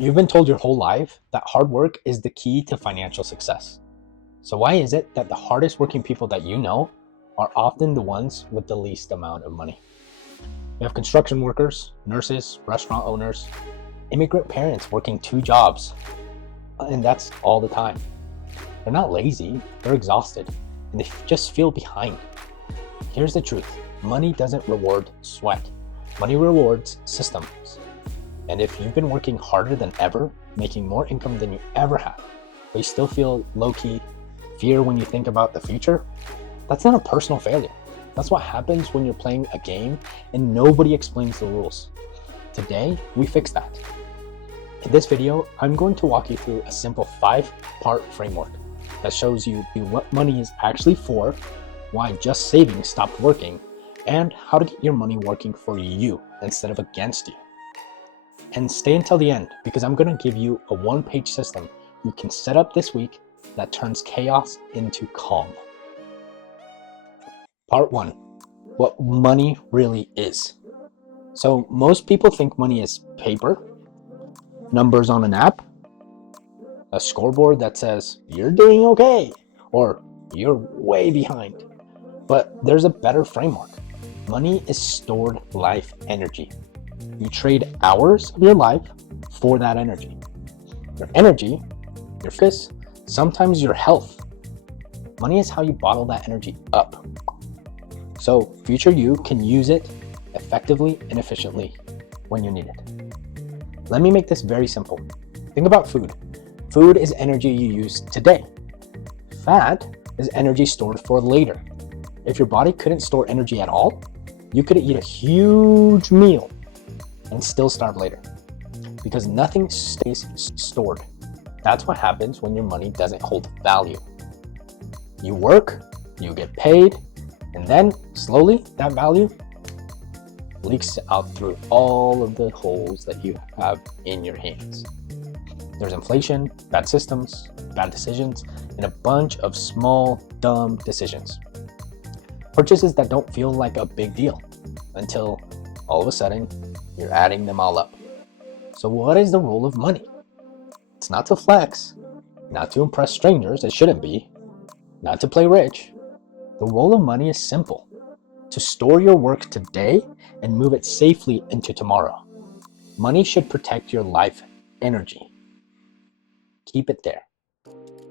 You've been told your whole life that hard work is the key to financial success. So why is it that the hardest working people that you know are often the ones with the least amount of money? You have construction workers, nurses, restaurant owners, immigrant parents working 2 jobs, and that's all the time. They're not lazy, they're exhausted, and they just feel behind. Here's the truth. Money doesn't reward sweat. Money rewards systems. And if you've been working harder than ever, making more income than you ever have, but you still feel low-key fear when you think about the future, that's not a personal failure. That's what happens when you're playing a game and nobody explains the rules. Today, we fix that. In this video, I'm going to walk you through a simple 5-part framework that shows you what money is actually for, why just saving stopped working, and how to get your money working for you instead of against you. And stay until the end, because I'm going to give you a 1-page system you can set up this week that turns chaos into calm. Part 1, what money really is. So most people think money is paper, numbers on an app, a scoreboard that says you're doing okay or you're way behind. But there's a better framework. Money is stored life energy. You trade hours of your life for that energy. Your energy, your focus, sometimes your health. Money is how you bottle that energy up. So future you can use it effectively and efficiently when you need it. Let me make this very simple. Think about food. Food is energy you use today. Fat is energy stored for later. If your body couldn't store energy at all, you could eat a huge meal and still starve later, because nothing stays stored. That's what happens when your money doesn't hold value. You work, you get paid, and then slowly that value leaks out through all of the holes that you have in your hands. There's inflation, bad systems, bad decisions, and a bunch of small, dumb decisions. Purchases that don't feel like a big deal until all of a sudden you're adding them all up. So what is the role of money? It's not to flex, not to impress strangers, it shouldn't be, not to play rich. The role of money is simple: to store your work today and move it safely into tomorrow. Money should protect your life energy. Keep it there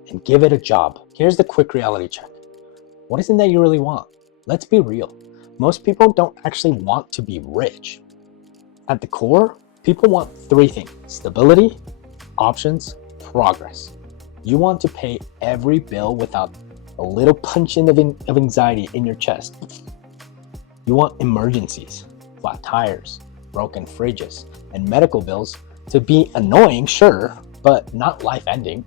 and give it a job. Here's the quick reality check. What is it that you really want? Let's be real. Most people don't actually want to be rich. At the core, people want 3 things: stability, options, progress. You want to pay every bill without a little punching of anxiety in your chest. You want emergencies, flat tires, broken fridges, and medical bills to be annoying, sure, but not life-ending.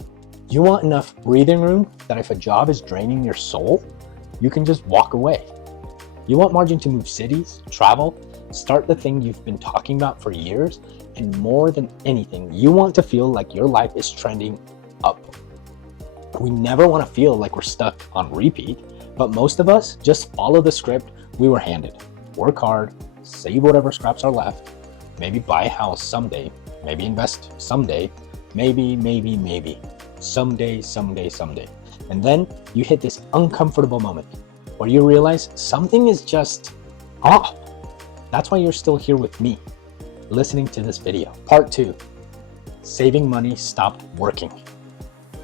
You want enough breathing room that if a job is draining your soul, you can just walk away. You want margin to move cities, travel, start the thing you've been talking about for years, and more than anything, you want to feel like your life is trending up. We never want to feel like we're stuck on repeat, but most of us just follow the script we were handed. Work hard, save whatever scraps are left, maybe buy a house someday, maybe invest someday, maybe, someday. And then you hit this uncomfortable moment where you realize something is just off. That's why you're still here with me, listening to this video. Part 2, saving money stopped working.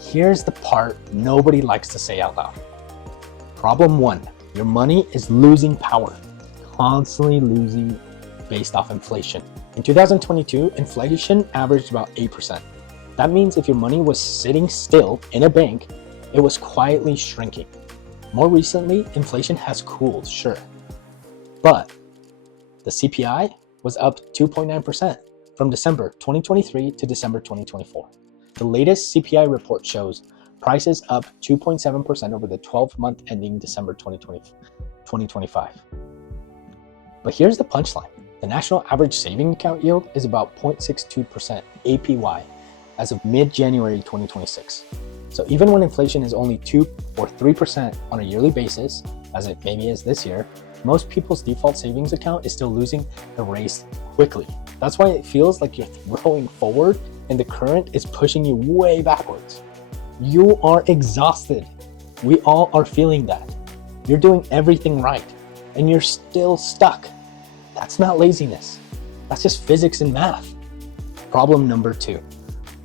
Here's the part nobody likes to say out loud. Problem 1, your money is losing power, constantly losing based off inflation. In 2022, inflation averaged about 8%. That means if your money was sitting still in a bank, it was quietly shrinking. More recently, inflation has cooled, sure, but the CPI was up 2.9% from December 2023 to December 2024. The latest CPI report shows prices up 2.7% over the 12-month ending December 2025. But here's the punchline. The national average saving account yield is about 0.62% APY as of mid-January 2026. So even when inflation is only 2 or 3% on a yearly basis, as it maybe is this year, Most people's default savings account is still losing the race quickly. That's why it feels like you're throwing forward and the current is pushing you way backwards. You are exhausted. We all are feeling that. You're doing everything right and you're still stuck. That's not laziness. That's just physics and math. Problem number 2.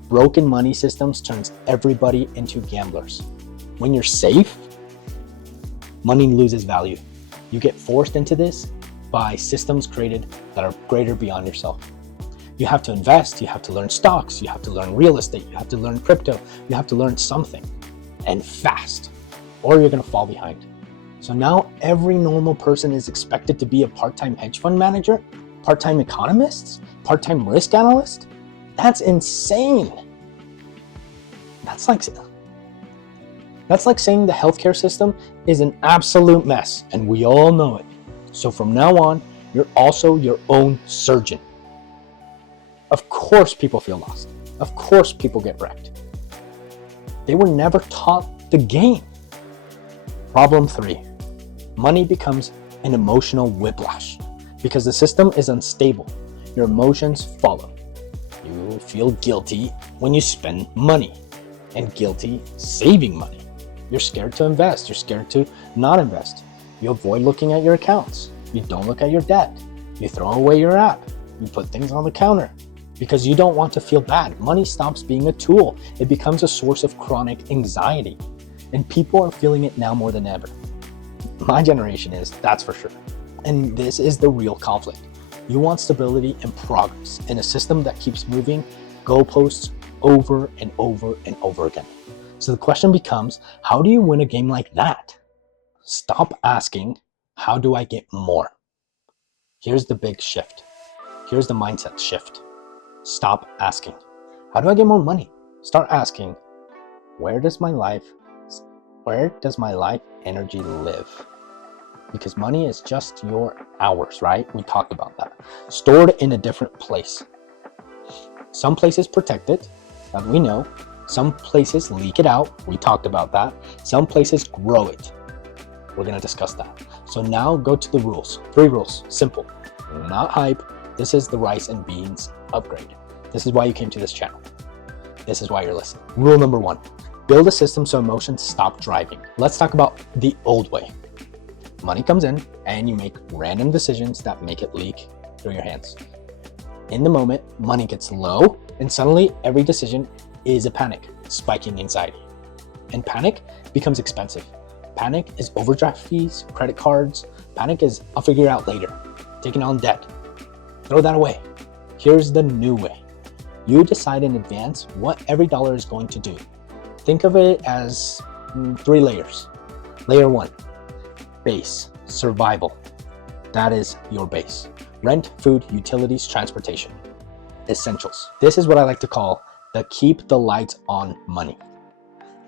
Broken money systems turns everybody into gamblers. When you're safe, money loses value. You get forced into this by systems created that are greater beyond yourself. You have to invest, you have to learn stocks, you have to learn real estate, you have to learn crypto, you have to learn something, and fast, or you're gonna fall behind. So now every normal person is expected to be a part-time hedge fund manager, part-time economist, part-time risk analyst. That's insane. That's like saying the healthcare system is an absolute mess, and we all know it. So from now on, you're also your own surgeon. Of course people feel lost. Of course people get wrecked. They were never taught the game. Problem 3. Money becomes an emotional whiplash because the system is unstable. Your emotions follow. You feel guilty when you spend money and guilty saving money. You're scared to invest. You're scared to not invest. You avoid looking at your accounts. You don't look at your debt. You throw away your app. You put things on the counter because you don't want to feel bad. Money stops being a tool. It becomes a source of chronic anxiety. And people are feeling it now more than ever. My generation is, that's for sure. And this is the real conflict. You want stability and progress in a system that keeps moving goalposts over and over and over again. So the question becomes, how do you win a game like that? Stop asking, how do I get more? Here's the big shift. Here's the mindset shift. Stop asking, how do I get more money? Start asking, where does my life energy live? Because money is just your hours, right? We talked about that. Stored in a different place. Some places protect it, that we know. Some places leak it out. We talked about that. Some places grow it. We're going to discuss that. So now go to the rules. 3 rules. Simple. Not hype. This is the rice and beans upgrade. This is why you came to this channel. This is why you're listening. Rule number 1. Build a system so emotions stop driving. Let's talk about the old way. Money comes in and you make random decisions that make it leak through your hands. In the moment, money gets low and suddenly every decision is a panic, spiking anxiety. And panic becomes expensive. Panic is overdraft fees, credit cards. Panic is, I'll figure it out later. Taking on debt. Throw that away. Here's the new way. You decide in advance what every dollar is going to do. Think of it as 3 layers. Layer 1, base, survival. That is your base. Rent, food, utilities, transportation. Essentials. This is what I like to call the keep the lights on money.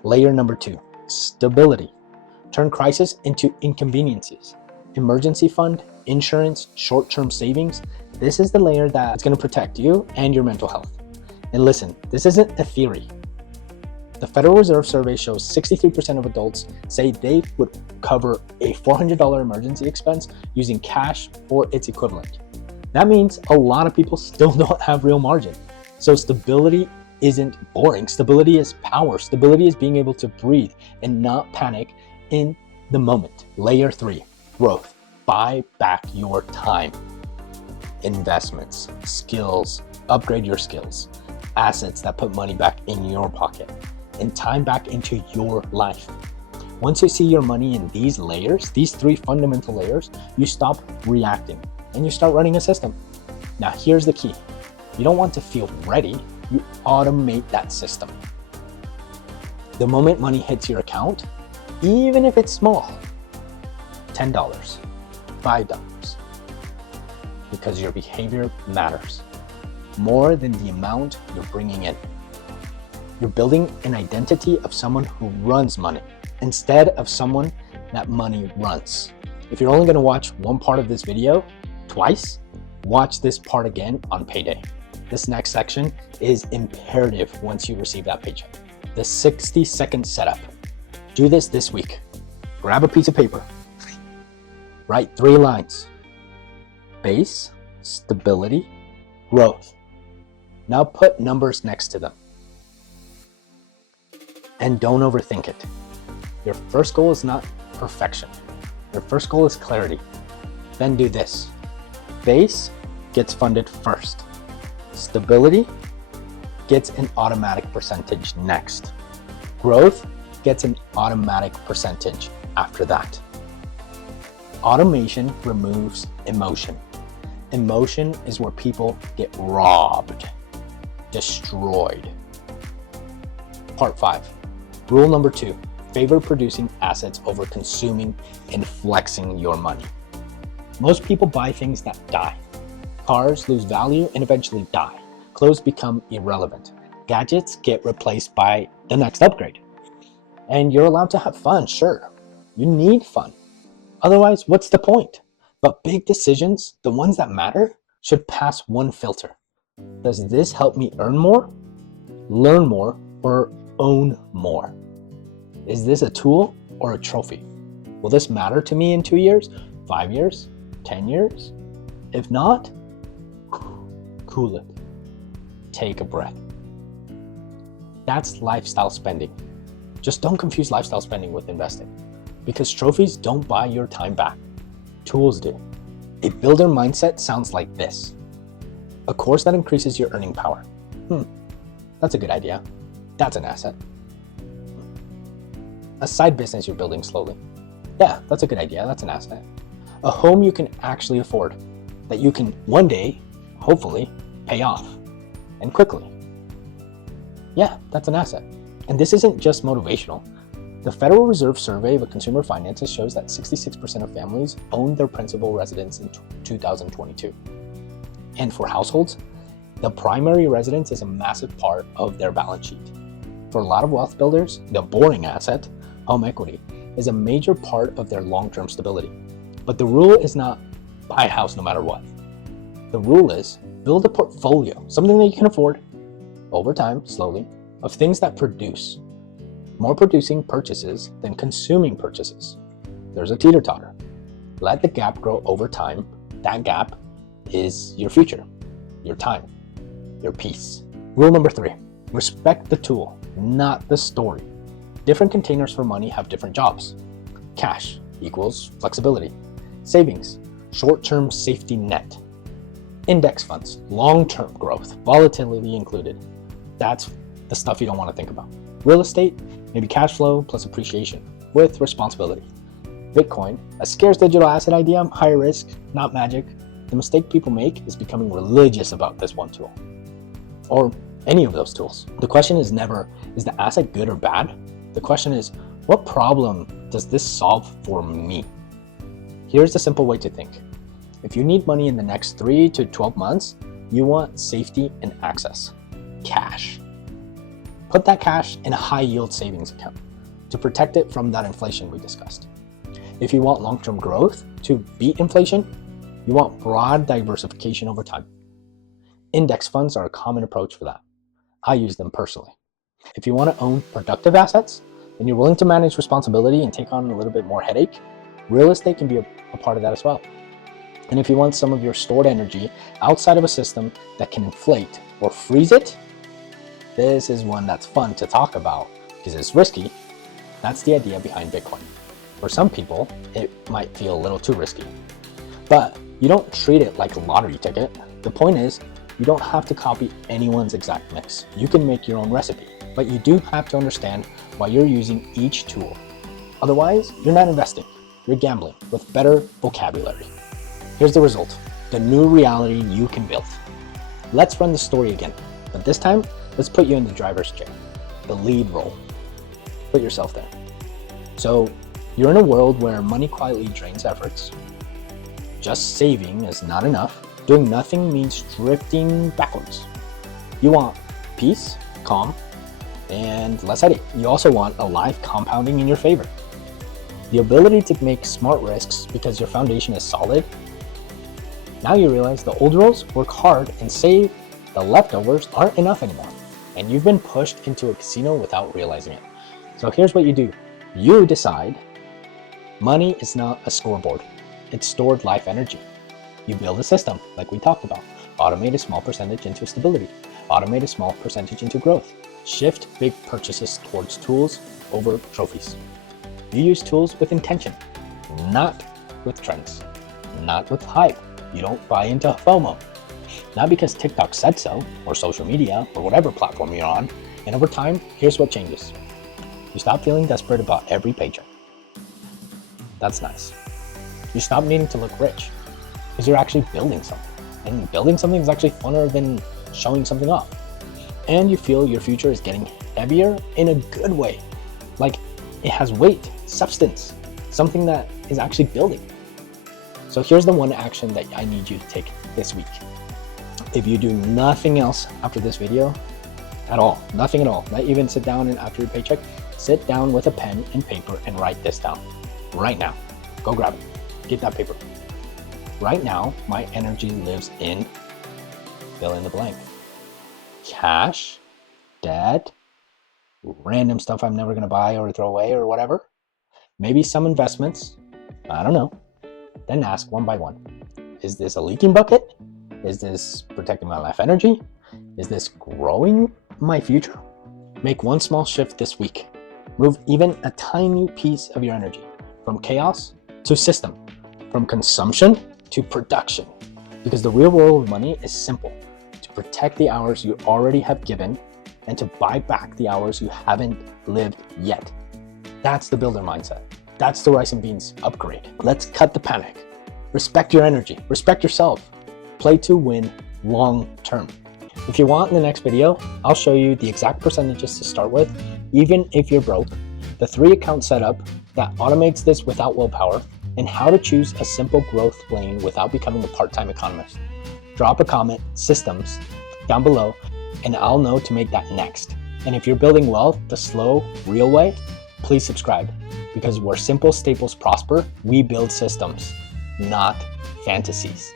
Layer number 2, stability. Turn crisis into inconveniences. Emergency fund, insurance, short-term savings. This is the layer that's going to protect you and your mental health. And listen, this isn't a theory. The Federal Reserve survey shows 63% of adults say they would cover a $400 emergency expense using cash or its equivalent. That means a lot of people still don't have real margin. So stability isn't boring. Stability is power. Stability is being able to breathe and not panic in the moment. Layer 3, growth. Buy back your time. Investments, skills, upgrade your skills, assets that put money back in your pocket, and time back into your life. Once you see your money in these layers, these 3 fundamental layers, you stop reacting and you start running a system. Now here's the key. You don't want to feel ready, you automate that system. The moment money hits your account, even if it's small, $10, $5, because your behavior matters more than the amount you're bringing in. You're building an identity of someone who runs money instead of someone that money runs. If you're only going to watch one part of this video twice, watch this part again on payday. This next section is imperative once you receive that paycheck. The 60-second setup. Do this week. Grab a piece of paper. Write 3 lines. Base, stability, growth. Now put numbers next to them. And don't overthink it. Your first goal is not perfection. Your first goal is clarity. Then do this. Base gets funded first. Stability gets an automatic percentage next. Growth gets an automatic percentage after that. Automation removes emotion. Emotion is where people get robbed, destroyed. Part 5. Rule number 2. Favor producing assets over consuming and flexing your money. Most people buy things that die. Cars lose value and eventually die. Clothes become irrelevant. Gadgets get replaced by the next upgrade. And you're allowed to have fun, sure. You need fun. Otherwise, what's the point? But big decisions, the ones that matter, should pass one filter. Does this help me earn more, learn more, or own more? Is this a tool or a trophy? Will this matter to me in 2 years, 5 years, 10 years? If not, cool it. Take a breath. That's lifestyle spending. Just don't confuse lifestyle spending with investing, because trophies don't buy your time back. Tools do. A builder mindset sounds like this. A course that increases your earning power. That's a good idea. That's an asset. A side business you're building slowly. Yeah, that's a good idea. That's an asset. A home you can actually afford, that you can one day, hopefully, pay off, and quickly. Yeah, that's an asset. And this isn't just motivational. The Federal Reserve survey of consumer finances shows that 66% of families owned their principal residence in 2022. And for households, the primary residence is a massive part of their balance sheet. For a lot of wealth builders, the boring asset, home equity, is a major part of their long-term stability. But the rule is not buy a house no matter what. The rule is build a portfolio, something that you can afford, over time, slowly, of things that produce. More producing purchases than consuming purchases. There's a teeter-totter. Let the gap grow over time. That gap is your future, your time, your peace. Rule number 3, respect the tool, not the story. Different containers for money have different jobs. Cash equals flexibility. Savings, short-term safety net. Index funds, long-term growth, volatility included. That's the stuff you don't want to think about. Real estate, maybe cash flow plus appreciation with responsibility. Bitcoin, a scarce digital asset idea, high risk, not magic. The mistake people make is becoming religious about this one tool, or any of those tools. The question is never, is the asset good or bad? The question is, what problem does this solve for me? Here's the simple way to think. If you need money in the next 3 to 12 months, you want safety and access. Cash. Put that cash in a high yield savings account to protect it from that inflation we discussed. If you want long-term growth to beat inflation, you want broad diversification over time. Index funds are a common approach for that. I use them personally. If you want to own productive assets and you're willing to manage responsibility and take on a little bit more headache, real estate can be a part of that as well. And if you want some of your stored energy outside of a system that can inflate or freeze it, this is one that's fun to talk about because it's risky. That's the idea behind Bitcoin. For some people, it might feel a little too risky, but you don't treat it like a lottery ticket. The point is, you don't have to copy anyone's exact mix. You can make your own recipe, but you do have to understand why you're using each tool. Otherwise, you're not investing. You're gambling with better vocabulary. Here's the result, the new reality you can build. Let's run the story again, but this time, let's put you in the driver's chair, the lead role. Put yourself there. So you're in a world where money quietly drains efforts. Just saving is not enough. Doing nothing means drifting backwards. You want peace, calm, and less headache. You also want a life compounding in your favor. The ability to make smart risks because your foundation is solid. Now you realize the old rules, work hard and save, the leftovers aren't enough anymore. And you've been pushed into a casino without realizing it. So here's what you do. You decide money is not a scoreboard. It's stored life energy. You build a system, like we talked about. Automate a small percentage into stability. Automate a small percentage into growth. Shift big purchases towards tools over trophies. You use tools with intention, not with trends, not with hype. You don't buy into FOMO. Not because TikTok said so, or social media, or whatever platform you're on. And over time, here's what changes. You stop feeling desperate about every paycheck. That's nice. You stop needing to look rich, because you're actually building something. And building something is actually funner than showing something off. And you feel your future is getting heavier in a good way. Like it has weight, substance, something that is actually building. So here's the one action that I need you to take this week. If you do nothing else after this video at all, nothing at all, not even sit down and after your paycheck, sit down with a pen and paper and write this down right now. Go grab it, get that paper. Right now, my energy lives in fill in the blank. Cash, debt, random stuff I'm never gonna buy or throw away or whatever. Maybe some investments, I don't know. Then ask one by one. Is this a leaking bucket? Is this protecting my life energy? Is this growing my future? Make one small shift this week. Move even a tiny piece of your energy from chaos to system, from consumption to production. Because the real world of money is simple: to protect the hours you already have given and to buy back the hours you haven't lived yet. That's the builder mindset. That's the rice and beans upgrade. Let's cut the panic. Respect your energy, respect yourself. Play to win long term. If you want, in the next video, I'll show you the exact percentages to start with, even if you're broke, the 3-account setup that automates this without willpower, and how to choose a simple growth lane without becoming a part-time economist. Drop a comment, systems, down below, and I'll know to make that next. And if you're building wealth the slow, real way, please subscribe, because where simple staples prosper, we build systems, not fantasies.